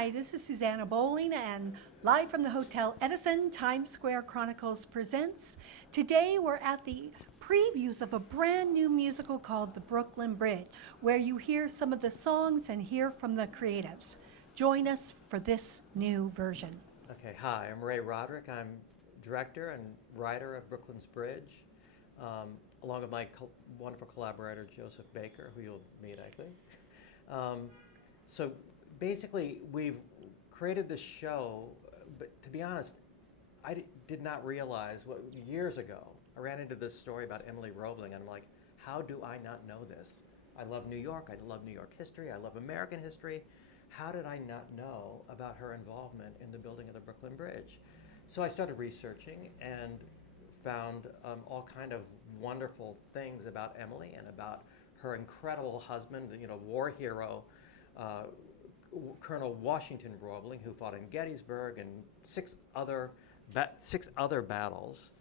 Hi, this is Susanna Bowling, and live from the Hotel Edison, Times Square Chronicles presents. Today we're at the previews of a brand new musical called The Brooklyn Bridge, where you hear some of the songs and hear from the creatives. Join us for this new version. Okay, hi, I'm Ray Roderick. I'm director and writer of Brooklyn's Bridge, along with my wonderful collaborator, Joseph Baker, who you'll meet, I think. So basically, we've created this show, but to be honest, I did not realize years ago, I ran into this story about Emily Roebling, and I'm like, how do I not know this? I love New York, I love New York history, I love American history. How did I not know about her involvement in the building of the Brooklyn Bridge? So I started researching and found all kind of wonderful things about Emily and about her incredible husband, war hero, Colonel Washington Roebling, who fought in Gettysburg and six other battles.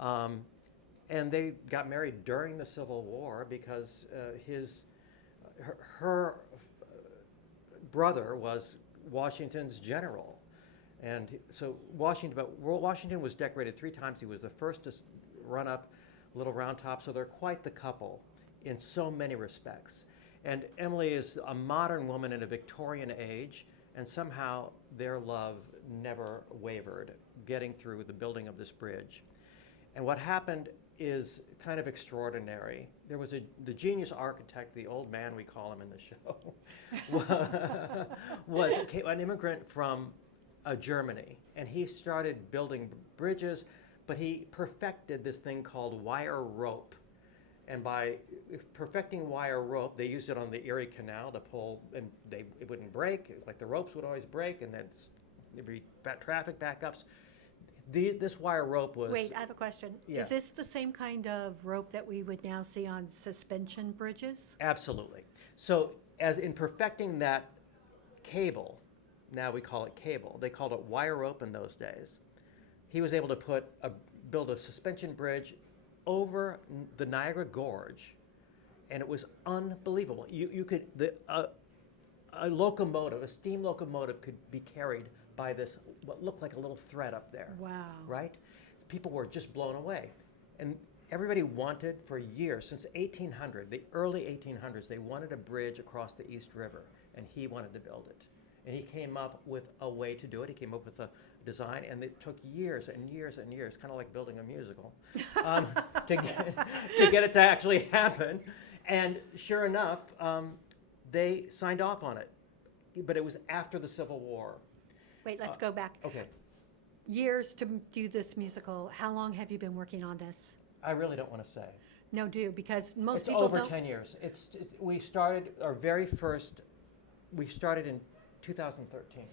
And they got married during the Civil War because her brother was Washington's general. And so Washington was decorated 3 times. He was the first to run up Little Round Top, so they're quite the couple in so many respects. And Emily is a modern woman in a Victorian age, and somehow their love never wavered, getting through the building of this bridge. And what happened is kind of extraordinary. There was the genius architect, the old man we call him in the show, was an immigrant from Germany, and he started building bridges, but he perfected this thing called wire rope. And by perfecting wire rope, they used it on the Erie Canal to pull, and it wouldn't break. Like the ropes would always break, and then there'd be traffic backups. This wire rope was... Wait, I have a question. Yeah. Is this the same kind of rope that we would now see on suspension bridges? Absolutely. So as in perfecting that cable, now we call it cable, they called it wire rope in those days, he was able to build a suspension bridge over the Niagara Gorge, and it was unbelievable. You could a steam locomotive could be carried by this what looked like a little thread up there. Wow! Right? People were just blown away, and everybody wanted for years, since 1800, the early 1800s, they wanted a bridge across the East River, and he wanted to build it. And he came up with a way to do it. He came up with a design, and it took years and years and years, kind of like building a musical, to get it to actually happen. And sure enough, they signed off on it. But it was after the Civil War. Wait, let's go back. Okay. Years to do this musical. How long have you been working on this? I really don't want to say. No, because most it's people over don't. 10 years. We started our very first. We started in 2013.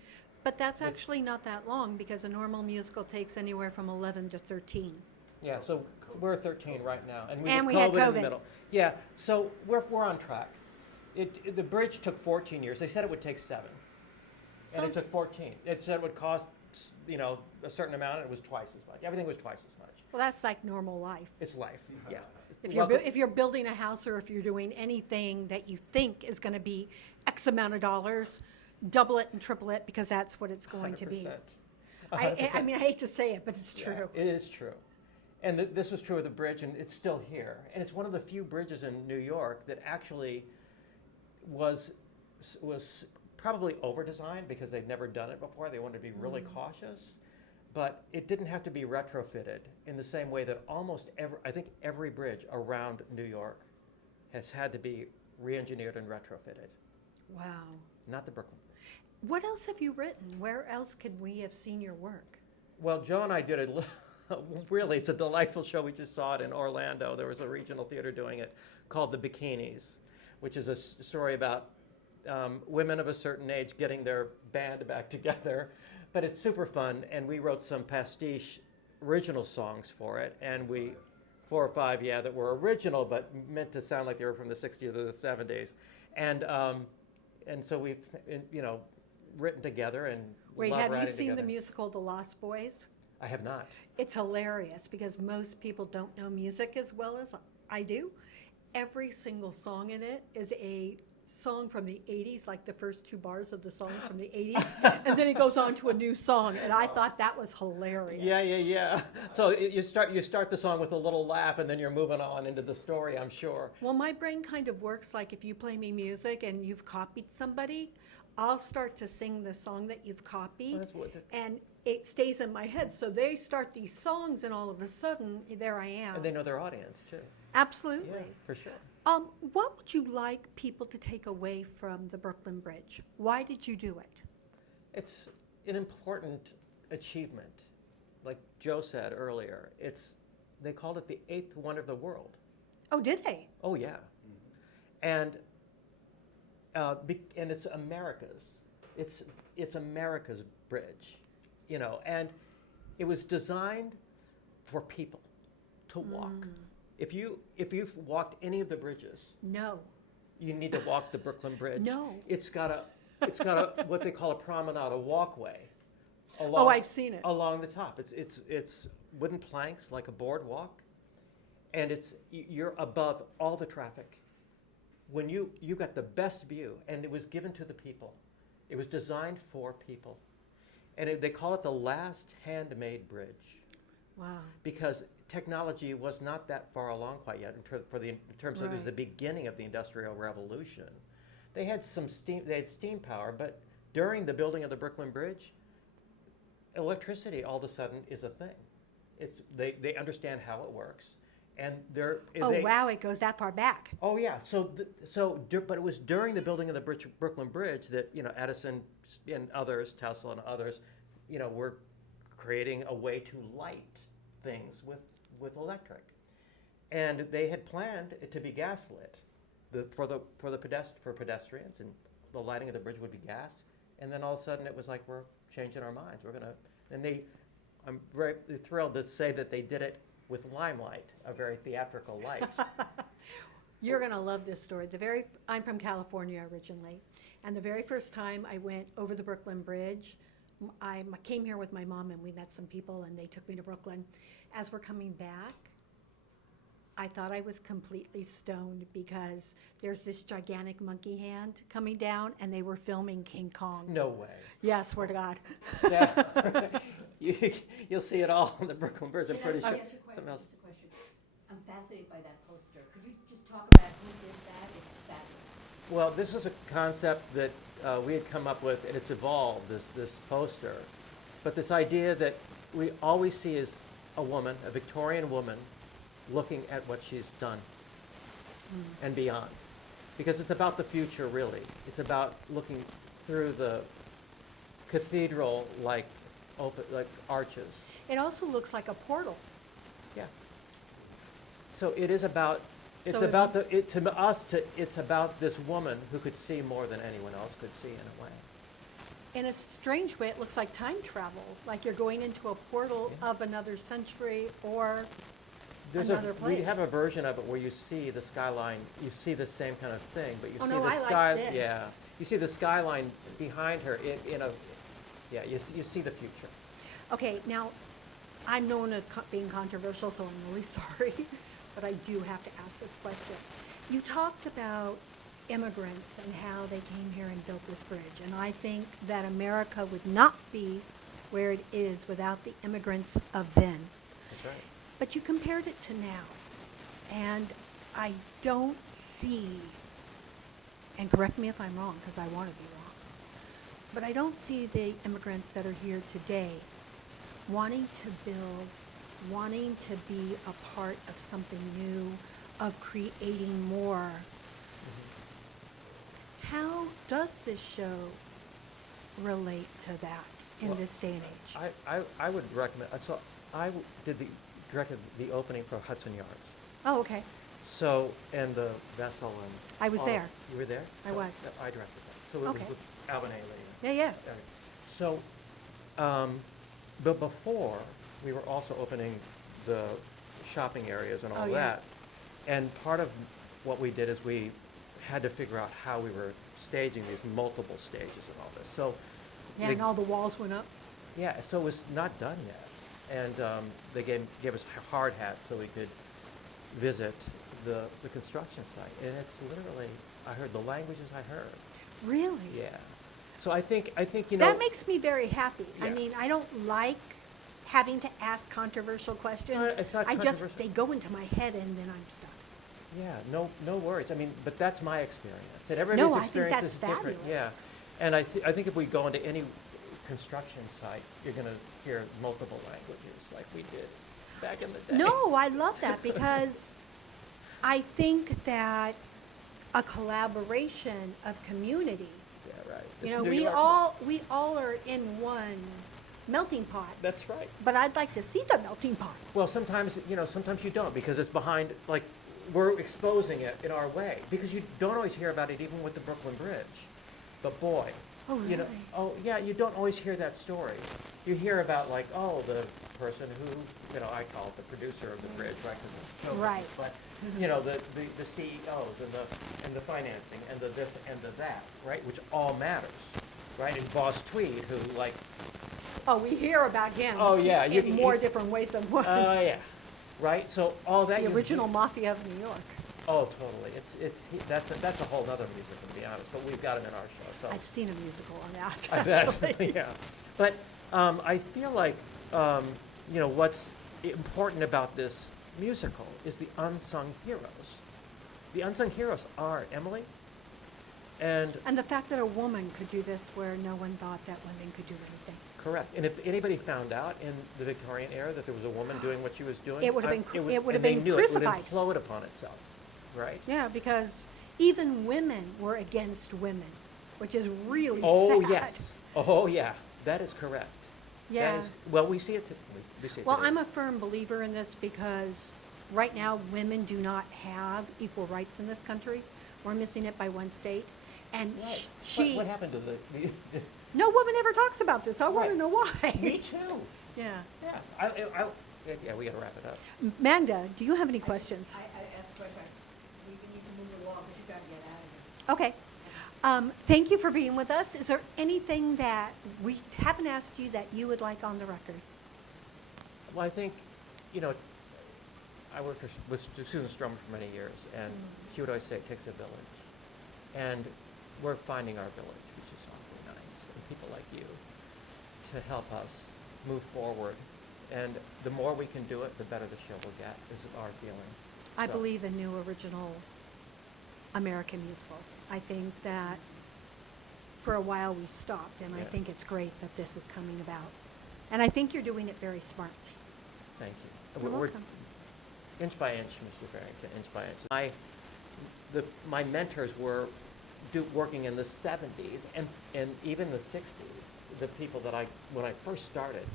But that's actually not that long, because a normal musical takes anywhere from 11 to 13. Yeah, so we're 13 right now, and we had had COVID in COVID. the middle. Yeah, so we're on track. The bridge took 14 years. They said it would take 7, and it took 14. It said it would cost a certain amount, and it was twice as much. Everything was twice as much. Well, that's like normal life. It's life. Yeah. If you're building a house, or if you're doing anything that you think is going to be X amount of dollars, double it and triple it, because that's what it's going to be. 100%. I mean, I hate to say it, but it's true. Yeah, it is true. And this was true of the bridge, and it's still here. And it's one of the few bridges in New York that actually was probably over-designed, because they'd never done it before. They wanted to be really cautious. But it didn't have to be retrofitted in the same way that I think every bridge around New York has had to be re-engineered and retrofitted. Wow. Not the Brooklyn. What else have you written? Where else could we have seen your work? Well, Joe and I did really, it's a delightful show. We just saw it in Orlando. There was a regional theater doing it called The Bikinis, which is a story about women of a certain age getting their band back together. But it's super fun, and we wrote some pastiche original songs for it, and 4 or 5, that were original, but meant to sound like they were from the 60s or the 70s. And so we've, written together and Wait, love have you writing seen together. the musical The Lost Boys? I have not. It's hilarious, because most people don't know music as well as I do. Every single song in it is a song from the 80s, like the first two bars of the song from the 80s, and then he goes on to a new song, and I thought that was hilarious. Yeah. So you start the song with a little laugh, and then you're moving on into the story, I'm sure. Well, my brain kind of works like if you play me music and you've copied somebody, I'll start to sing the song that you've copied, and it stays in my head. So they start these songs, and all of a sudden, there I am. And they know their audience, too. Absolutely. Yeah, for sure. What would you like people to take away from the Brooklyn Bridge? Why did you do it? It's an important achievement. Like Joe said earlier, they called it the eighth wonder of the world. Oh, did they? Oh, yeah. And it's America's. It's America's bridge, and it was designed for people to walk. If you've walked any of the bridges, No. you need to walk the Brooklyn Bridge. No. It's got a what they call a promenade, a walkway. Oh, I've seen it. Along the top. It's wooden planks like a boardwalk, and you're above all the traffic. When you got the best view, and it was given to the people. It was designed for people, and they call it the last handmade bridge. Wow. Because technology was not that far along quite yet in terms of it was the beginning of the Industrial Revolution. They had steam power, but during the building of the Brooklyn Bridge, electricity all of a sudden is a thing. They understand how it works, and wow, it goes that far back. Oh yeah, but it was during the building of the Brooklyn Bridge that Edison and others, Tesla and others, were creating a way to light things with electric, and they had planned it to be gas lit, for pedestrians, and the lighting of the bridge would be gas, and then all of a sudden it was like, we're changing our minds. I'm very thrilled to say that they did it with limelight, a very theatrical light. You're going to love this story. I'm from California originally, and the very first time I went over the Brooklyn Bridge, I came here with my mom, and we met some people, and they took me to Brooklyn. As we're coming back, I thought I was completely stoned because there's this gigantic monkey hand coming down, and they were filming King Kong. No way. Yeah, swear to God. Yeah. You'll see it all on the Brooklyn Bridge. I'm pretty sure. Something else. Just a question. I'm fascinated by that poster. Could you just talk about who did that? It's fabulous. Well, this is a concept that we had come up with, and it's evolved, this poster. But this idea that we always see is a woman, a Victorian woman, looking at what she's done and beyond. Because it's about the future, really. It's about looking through the cathedral-like arches. It also looks like a portal. Yeah. So it is about. It's So about it's about this woman who could see more than anyone else could see in a way. In a strange way, it looks like time travel, like you're going into a portal of another century or another place. We have a version of it where you see the skyline. You see the same kind of thing, but you see no, the I sky. like this. Yeah. You see the skyline behind her you see the future. Okay, now, I'm known as being controversial, so I'm really sorry, but I do have to ask this question. You talked about immigrants and how they came here and built this bridge, and I think that America would not be where it is without the immigrants of then. That's right. But you compared it to now, and I don't see, and correct me if I'm wrong, because I want to be wrong, but I don't see the immigrants that are here today wanting to build, wanting to be a part of something new, of creating more. How does this show relate to that in this day and age? I would recommend. So directed the opening for Hudson Yards. Oh, okay. So, and the vessel and. I was there. You were there? I was. I directed that. So it was Okay. with Alvin Ailey. Yeah. So, but before, we were also opening the shopping areas and all Oh, yeah. that. And part of what we did is we had to figure out how we were staging these multiple stages and all this. So, Yeah, and all the walls went up. yeah, so it was not done yet. And they gave us hard hats so we could visit the construction site. And it's literally I heard the languages I heard. Really? Yeah. So I think you know. That makes me very happy. I Yeah. mean, I don't like having to ask controversial questions. It's not I just, controversial. they go into my head and then I'm stuck. Yeah, no worries. I mean, but that's my experience, and everybody's No, I think experience that's is different. Yeah, fabulous. and I think if we go into any construction site, you're going to hear multiple languages like we did back in the day. No, I love that because I think that a collaboration of community, Yeah, right. you It's know, New we York. all are in one melting pot, That's right. but I'd like to see the melting pot. Well, sometimes you don't because it's behind. Like we're exposing it in our way because you don't always hear about it even with the Brooklyn Bridge. But boy, Oh, you know, really? oh yeah, you don't always hear that story. You hear about like, oh, the person who, I call it the producer of the bridge, right? 'Cause it's show business. Right. But the CEOs and the financing and the this and the that, right? Which all matters, right? And Boss Tweed, who like, Oh, we hear about him. Oh, yeah, In more different ways than one. oh yeah, right? So all that The you original mafia of New York. Oh, totally. That's a whole other musical, to be honest. But we've got him in our show, so. I've seen a musical on that, I bet, actually. yeah. But I feel like, what's important about this musical is the unsung heroes. The unsung heroes are Emily and, And the fact that a woman could do this where no one thought that women could do anything. correct. And if anybody found out in the Victorian era that there was a woman doing what she was doing. It would have I- been cru- would- it would have and they been knew it would crucified. implode upon itself, right? Yeah, because even women were against women, which is really Oh, sad. yes. Oh, yeah. That is correct. That Yeah. is, well, we see it, we see it Well, today. I'm a firm believer in this because right now, women do not have equal rights in this country. We're missing it by one state. And Right. she, What happened to the no woman ever talks about this. I want to Right. know why. me too. Yeah. Yeah, yeah, we gotta wrap it up. Amanda, do you have any questions? I asked a question. We need to move along, but you gotta get out of here. Okay. Thank you for being with us. Is there anything that we haven't asked you that you would like on the record? Well, I think, I worked with Susan Stromer for many years, and she would always say it takes a village. And we're finding our village, which is awfully nice, and people like you to help us move forward. And the more we can do it, the better the show will get, is our feeling. I So- believe in new original American musicals. I think that for a while we stopped, and I Yeah. think it's great that this is coming about. And I think you're doing it very smartly. Thank you. You're We're welcome. inch by inch, Mr. Barrington, inch by inch. My mentors were working in the 70s and even the 60s, the people that when I first started,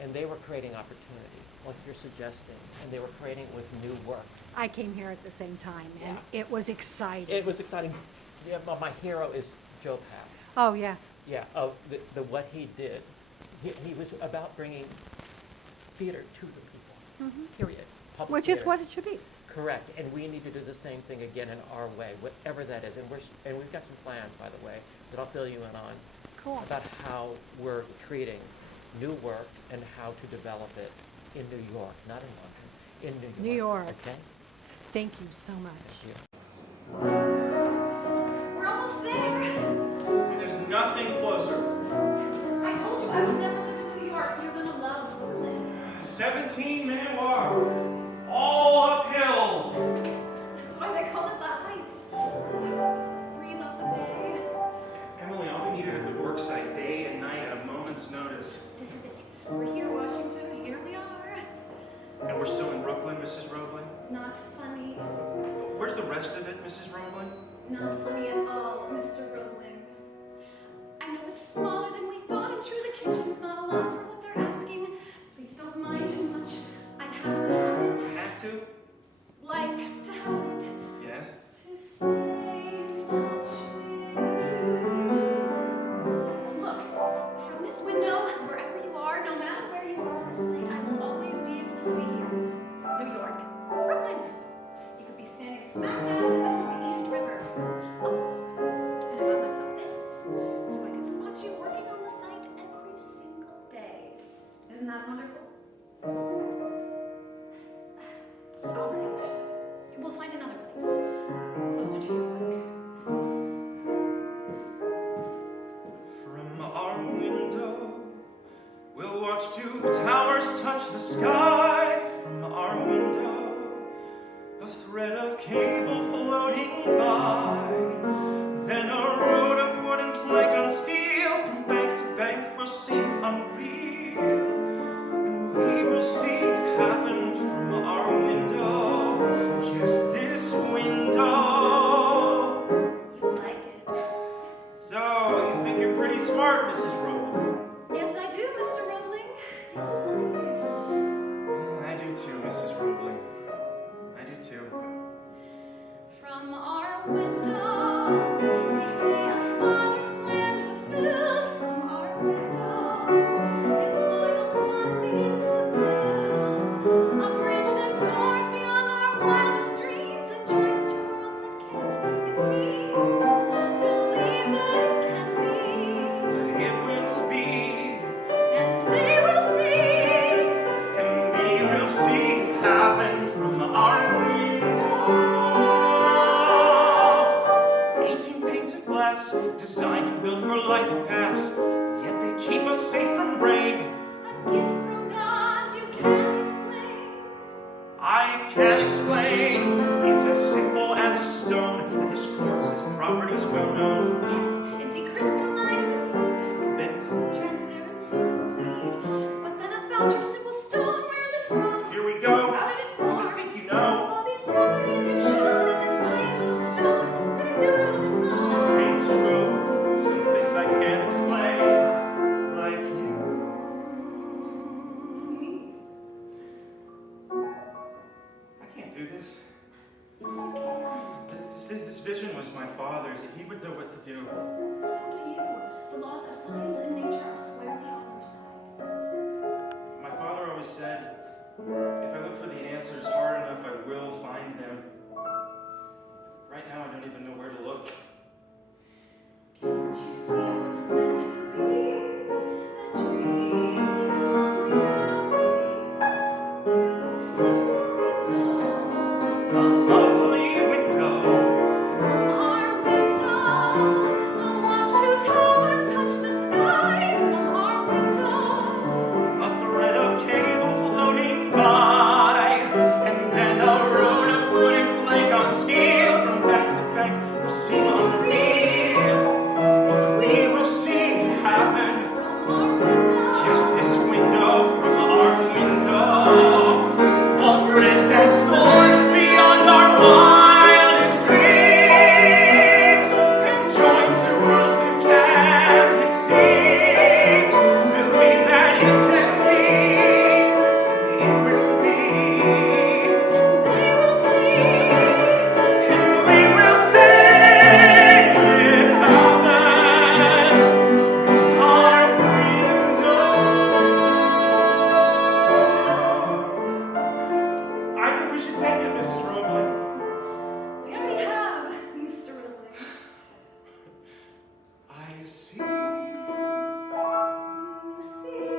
and they were creating opportunity, like you're suggesting, and they were creating with new work. I came here at the same time, and Yeah. it was exciting. It was exciting. Yeah, my hero is Joe Papp. Oh, yeah. Yeah, the what he did. He was about bringing theater to the people, period. Public Which is theater. what it should be. Correct, and we need to do the same thing again in our way, whatever that is. And we've got some plans, by the way, that I'll fill you in on Cool. about how we're treating new work and how to develop it in New York, not in London, in New York. New York. Okay? Thank you so much. Thank you. We're almost there. And there's nothing closer. I told you I would never live in New York. You're gonna love Brooklyn. 17-minute walk. All uphill. That's why they call it the Heights. Breeze off the bay. Emily, I'll be needed at the work site day and night at a moment's notice. This is it. We're here, Washington. Here we are. And we're still in Brooklyn, Mrs. Roebling? Not funny. Where's the rest of it, Mrs. Roebling? Not funny at all, Mr. Roebling. I know it's smaller than we thought, and true, the kitchen's not a lot for what they're asking. Please don't mind too much. I'd have to have it. Have to? Like to have it. Yes. To stay in touch with you. Look, from this window, wherever you are, no matter where you are on the site, I will always be able to see you. New York, Brooklyn. You could be standing smack dab in the middle of the East River. Oh, and I got myself this, so I can spot you working on the site every single day. Isn't that wonderful? All right. We'll find another place, closer to your work. We'll watch two towers touch the sky from our window, a thread of cable floating by, then a road of wood and plank on steel from bank to bank will seem unreal, and we will see it happen from our window. Yes, this window. You like it? So, you think you're pretty smart, Mrs. Roble? Yes, I do, Mr. Roebling. Yes, I do. I do too, Mrs. Roebling. I do too. From our window, we see a father's plan fulfilled. From our window, his loyal son begins to build a bridge that soars beyond our wildest dreams and joins two worlds that can't, it seems, believe that it can be. But it will be, And they will see. and we will see it happen from our window. 18 panes of glass, designed and built for light to pass, yet they keep us safe from rain. A gift from God you can't explain. I can't explain. It's as simple as a stone, and this quartz's properties well known. Yes, it decrystallized with heat. Then cool. Transparency's complete. But then about your simple stone, where's it from? Here we go. How did it form? I think you know. All these properties you've shown in this tiny little stone. Did it do it on its own? It's true. Some things I can't explain, like you. I can't do this. Yes, you can. This vision was my father's. He would know what to do. So do you. The laws of science and nature are squarely on your side. My father always said, if I look for the answers hard enough, I will find them. Right now, I don't even know where to look. Can't you see what's meant to be? The dreams become reality. Through a simple window. A lovely window. From our window, we'll watch two towers touch the sky. From our window, A thread of cable floating by, and then a road of wood and plank on steel from bank to bank will seem unreal, but we will see it happen. from our window. Yes, this window from our window, a bridge that soars beyond our wildest dreams and joins two worlds that can't, it seems, believe that it can be, and it will be, They will see. and we will see it happen from our window. I think we should take it, Mrs. Roebling. We already have, Mr. Roebling. I see. You see.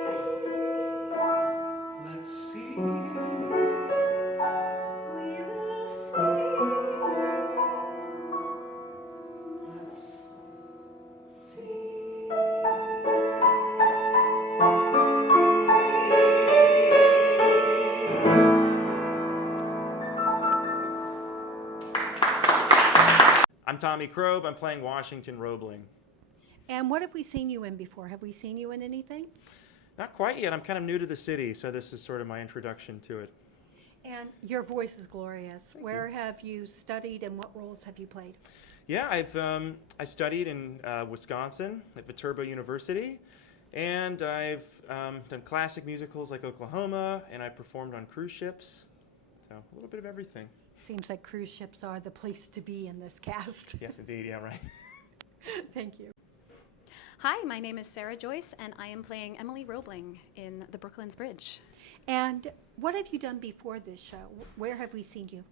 Let's see. We will see. Let's see. I'm Tommy Kroeb. I'm playing Washington Roebling. And what have we seen you in before? Have we seen you in anything? Not quite yet. I'm kind of new to the city, so this is sort of my introduction to it. And your voice is glorious. Where have you studied and what roles have you played? Yeah, I studied in Wisconsin at Viterbo University, and I've done classic musicals like Oklahoma, and I performed on cruise ships, so a little bit of everything. Seems like cruise ships are the place to be in this cast. Yes, indeed. Yeah, right. Thank you. Hi, my name is Sarah Joyce, and I am playing Emily Roebling in The Brooklyn's Bridge. And what have you done before this show? Where have we seen you?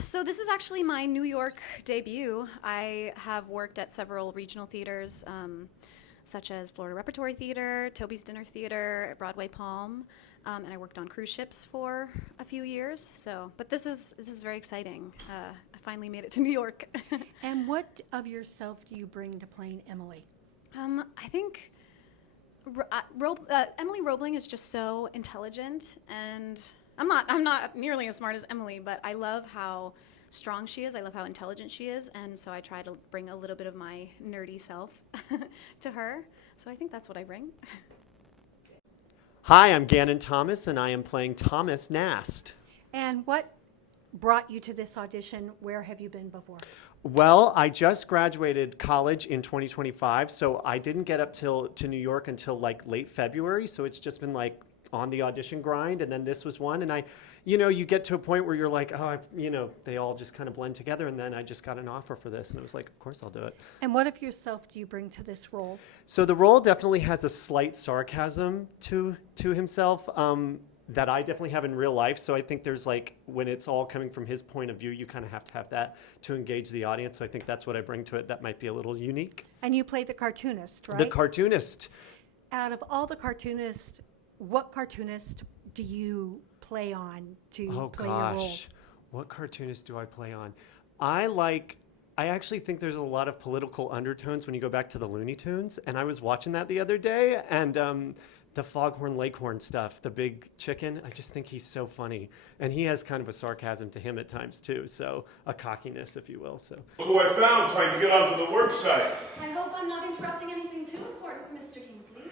So this is actually my New York debut. I have worked at several regional theaters, such as Florida Repertory Theater, Toby's Dinner Theater, Broadway Palm, and I worked on cruise ships for a few years. But this is very exciting. I finally made it to New York. And what of yourself do you bring to playing Emily? I think Emily Roebling is just so intelligent, and I'm not nearly as smart as Emily, but I love how strong she is. I love how intelligent she is, and so I try to bring a little bit of my nerdy self to her. So I think that's what I bring. Hi, I'm Gannon Thomas, and I am playing Thomas Nast. And what brought you to this audition? Where have you been before? Well, I just graduated college in 2025, so I didn't get up to New York until like late February, so it's just been like on the audition grind, and then this was one, and you get to a point where you're like, they all just kind of blend together, and then I just got an offer for this, and it was like, of course I'll do it. And what of yourself do you bring to this role? So the role definitely has a slight sarcasm to himself that I definitely have in real life. So I think there's like, when it's all coming from his point of view, you kind of have to have that to engage the audience. So I think that's what I bring to it. That might be a little unique. And you play the cartoonist, right? The cartoonist. Out of all the cartoonists, what cartoonist do you play on to play your role? What cartoonist do I play on? I actually think there's a lot of political undertones when you go back to the Looney Tunes. And I was watching that the other day, and the Foghorn Leghorn stuff, the big chicken, I just think he's so funny. And he has kind of a sarcasm to him at times too, so a cockiness, if you will. So. Look who I found trying to get onto the work site. I hope I'm not interrupting anything too important, Mr. Kingsley.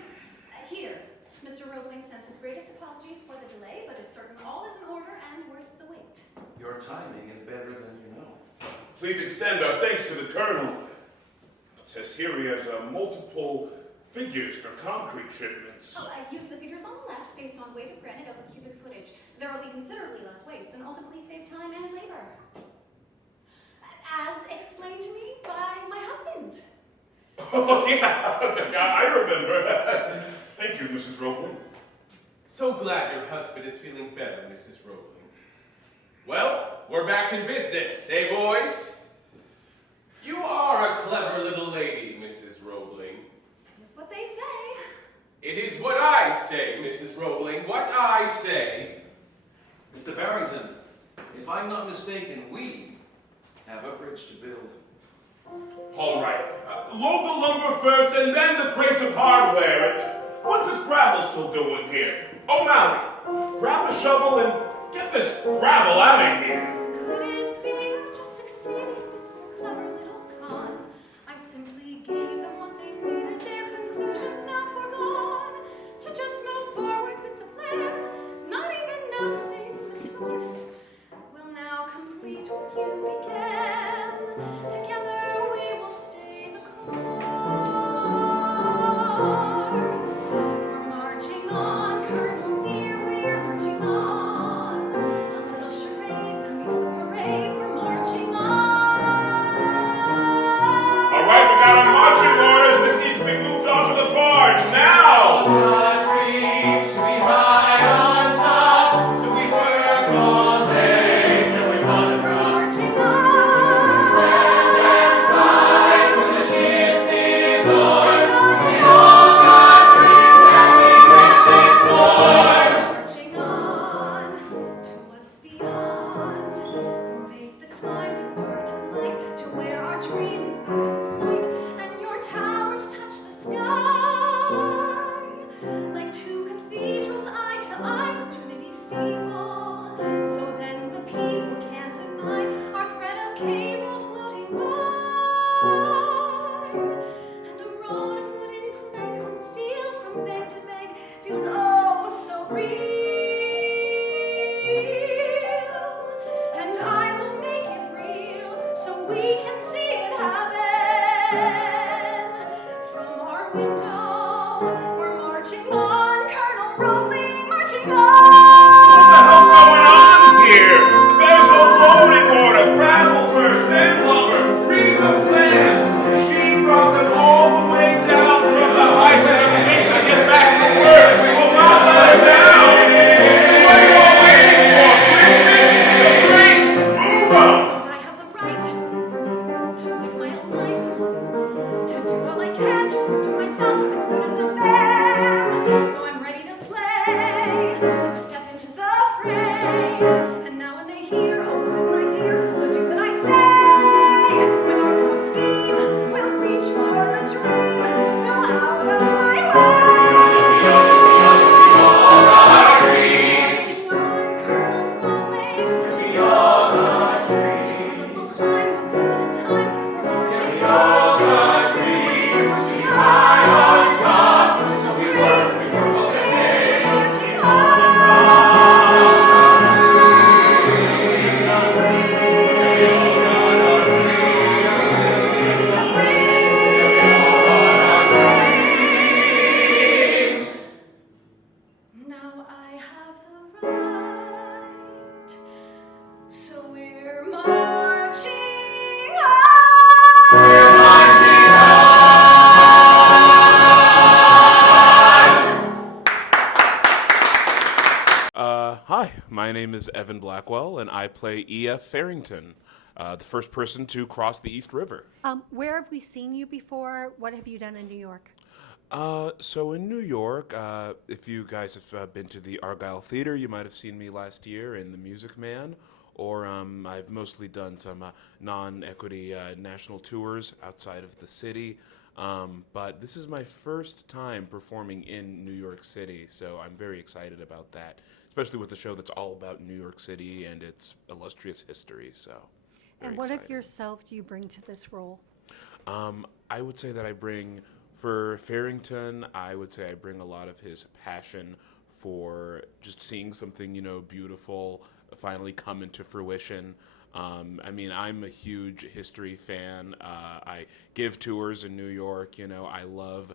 Here, Mr. Roebling sends his greatest apologies for the delay, but is certain all is in order and worth the wait. Your timing is better than you know. Please extend our thanks to the Colonel. It says here he has multiple figures for concrete shipments. Oh, I use the figures on the left based on weight of granite over cubic footage. There will be considerably less waste and ultimately save time and labor. As explained to me by my husband. Oh, yeah, I remember. Thank you, Mrs. Roebling. So glad your husband is feeling better, Mrs. Roebling. Well, we're back in business, eh, boys? You are a clever little lady, Mrs. Roebling. That's what they say. It is what I say, Mrs. Roebling, what I say. Mr. Barrington, if I'm not mistaken, we have a bridge to build. All right. Load the lumber first and then the crates of hardware. What does Gravel still doing here? O'Malley, grab a shovel and get this gravel out of here. Could it be I just succeeded with their clever little con? I simply gave them what they needed, their conclusions now foregone. To just move forward with the plan, not even noticing the source. Will now complete what you began. Together we will stay the course. We're marching on, Colonel dear, we're marching on. A little charade, no need Hi, my name is Evan Blackwell, and I play E.F. Farrington, the first person to cross the East River. Where have we seen you before? What have you done in New York? So in New York, if you guys have been to the Argyle Theater, you might have seen me last year in The Music Man, or I've mostly done some non-equity national tours outside of the city. But this is my first time performing in New York City, so I'm very excited about that, especially with the show that's all about New York City and its illustrious history. So, very And what of excited. yourself do you bring to this role? I would say that I bring, for Farrington, I would say I bring a lot of his passion for just seeing something, beautiful finally come into fruition. I mean, I'm a huge history fan. I give tours in New York. I love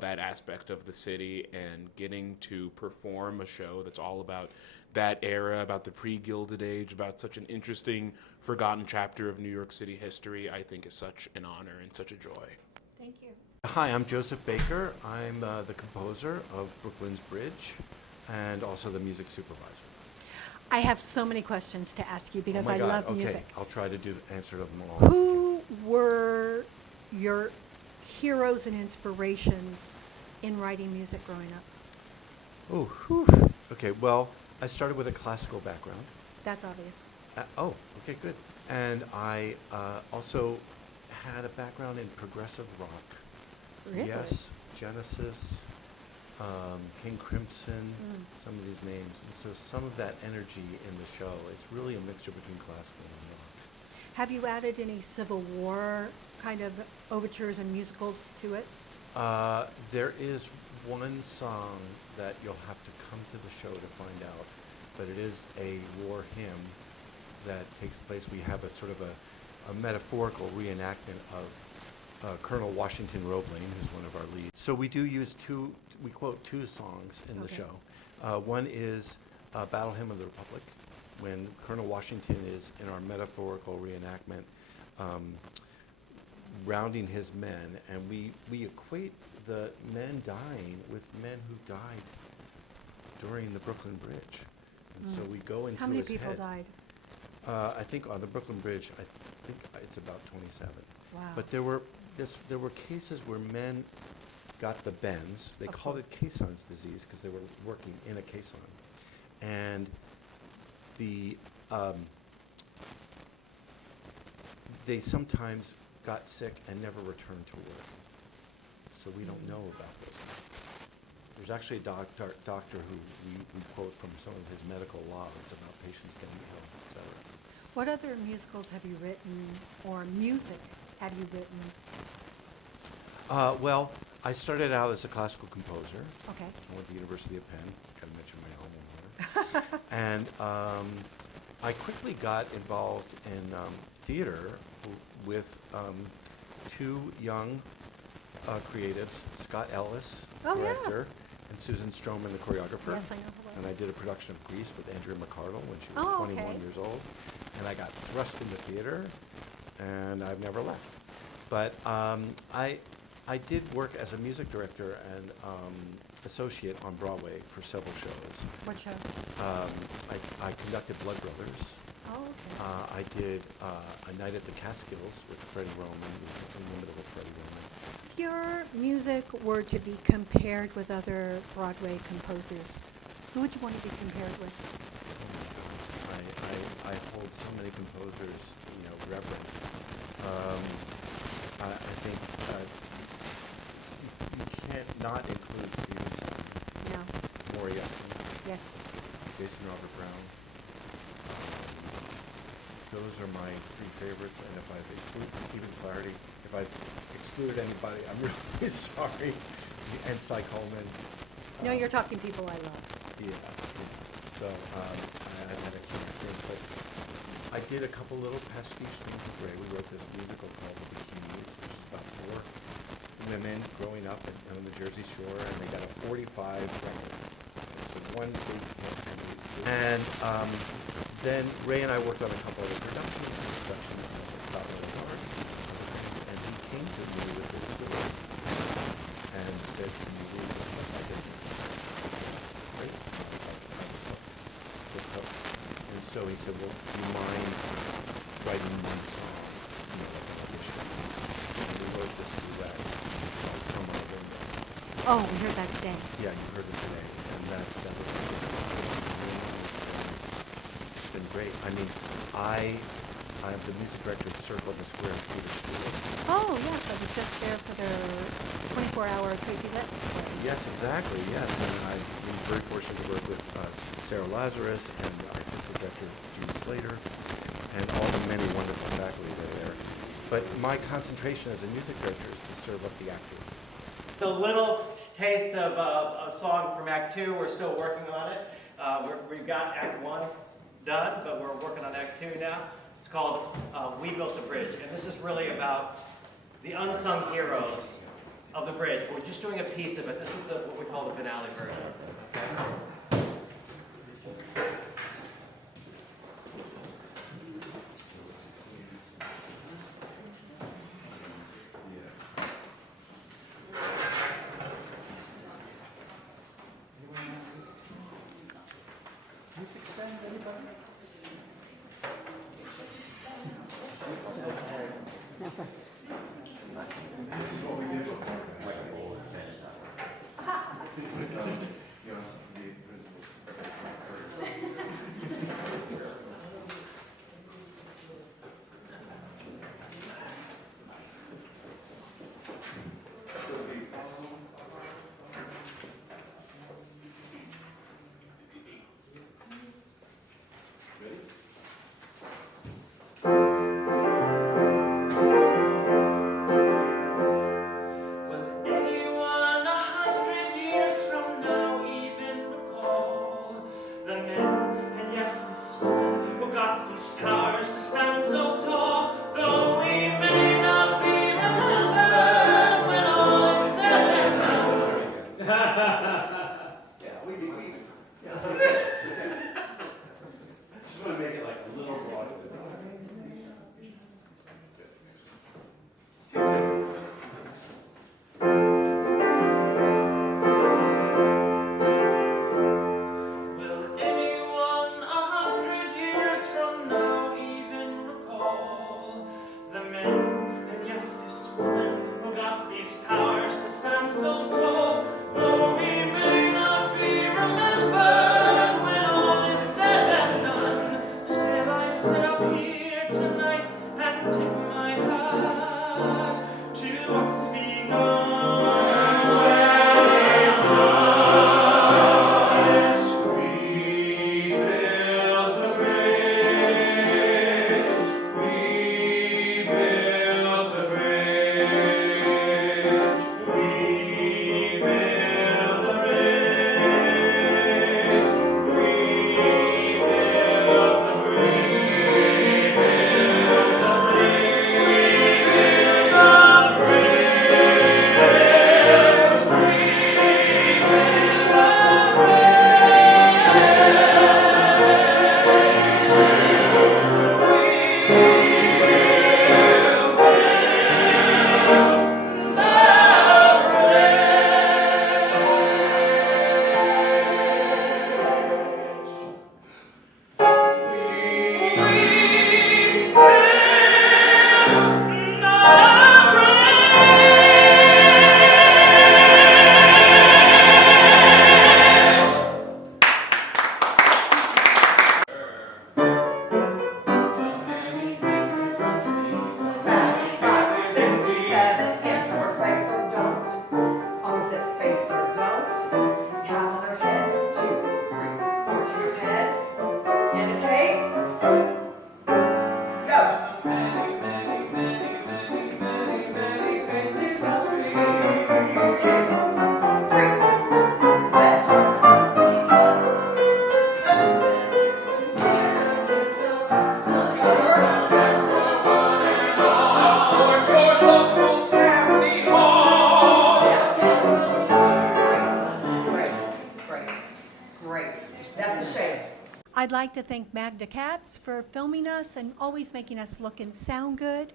that aspect of the city, and getting to perform a show that's all about that era, about the pre-Gilded Age, about such an interesting, forgotten chapter of New York City history, I think is such an honor and such a joy. Thank you. Hi, I'm Joseph Baker. I'm the composer of Brooklyn's Bridge and also the music supervisor. I have so many questions to ask you because Oh my I God. love Okay, music. I'll try to answer them all. Who were your heroes and inspirations in writing music growing up? Oh, whew. Okay, well, I started with a classical background. That's obvious. Okay, good. And I also had a background in progressive rock. Really? Yes, Genesis, King Crimson, some of these names. And so some of that energy in the show, it's really a mixture between classical and rock. Have you added any Civil War kind of overtures and musicals to it? There is one song that you'll have to come to the show to find out, but it is a war hymn that takes place. We have a sort of a metaphorical reenactment of Colonel Washington Roebling, who's one of our leads. So we do use we quote two songs in the Okay. show. One is Battle Hymn of the Republic, when Colonel Washington is in our metaphorical reenactment, rounding his men, and we equate the men dying with men who died during the Brooklyn Bridge. And so we go into How many his people head. died? I think on the Brooklyn Bridge, I think it's about 27. Wow. But there were cases where men got the bends. They called it caisson's disease because they were working in a caisson. And they sometimes got sick and never returned to work. So we don't know about those. There's actually a doctor who we quote from some of his medical logs about patients getting ill, et cetera. What other musicals have you written or music have you written? Well, I started out as a classical composer. Okay. I went to the University of Penn. Got to mention my alma mater. And I quickly got involved in theater with two young creatives, Scott Ellis, Oh, yeah. director, and Susan Stroman, the choreographer. Yes, I know her well. And I did a production of Grease with Andrea McArdle when she was Oh, 21 okay. years old. And I got thrust into theater, and I've never left. But I did work as a music director and associate on Broadway for several shows. What show? I conducted Blood Brothers. Oh, okay. I did A Night at the Catskills with Freddie Roman, inimitable Freddie Roman. If your music were to be compared with other Broadway composers, who would you want to be compared with? Oh my gosh, I hold so many composers, reverence. I think you can't not include Stephen Sondheim, No. Moriarty, Yes. Jason Robert Brown. Those are my three favorites, and if I've included Stephen Flaherty, if I've excluded anybody, I'm really sorry. And Cy Coleman. No, you're talking people I love. Yeah. So I had a key thing, but I did a couple little pastiche things with Ray. We wrote this musical called The Bikinis, which is about 4 women growing up on the Jersey Shore, and they got a 45 record. So one big hit. And then Ray and I worked on a couple of productions, production of About Noah's Ark, and he came to me with this story and said, "Can you read this stuff I did?" Great. I was like, this he said, well, do you mind writing one song, like an audition? And we wrote this duet called From Our Window. Oh, we heard that today. Yeah, you heard it today, and that was it's been great. I mean, I'm the music director at Circle of the Square Theater School. Oh, yes, I was just there for their 24-hour Tracy Letts play. Yes, exactly, yes, and I've been very fortunate to work with Sarah Lazarus and artistic director Judy Slater and all the many wonderful faculty that are there. But my concentration as a music director is to serve up the acting. A little taste of a song from Act 2. We're still working on it. We've got Act 1 done, but we're working on Act 2 now. It's called We Built the Bridge, and this is really about the unsung heroes of the bridge. We're just doing a piece of it. This is what we call the finale version. Okay? I'd like to thank Magda Katz for filming us and always making us look and sound good.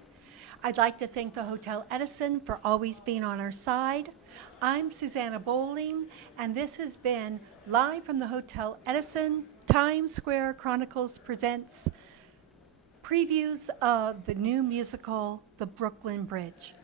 I'd like to thank the Hotel Edison for always being on our side. I'm Susanna Bowling, and this has been live from the Hotel Edison. Times Square Chronicles presents previews of the new musical, The Brooklyn Bridge.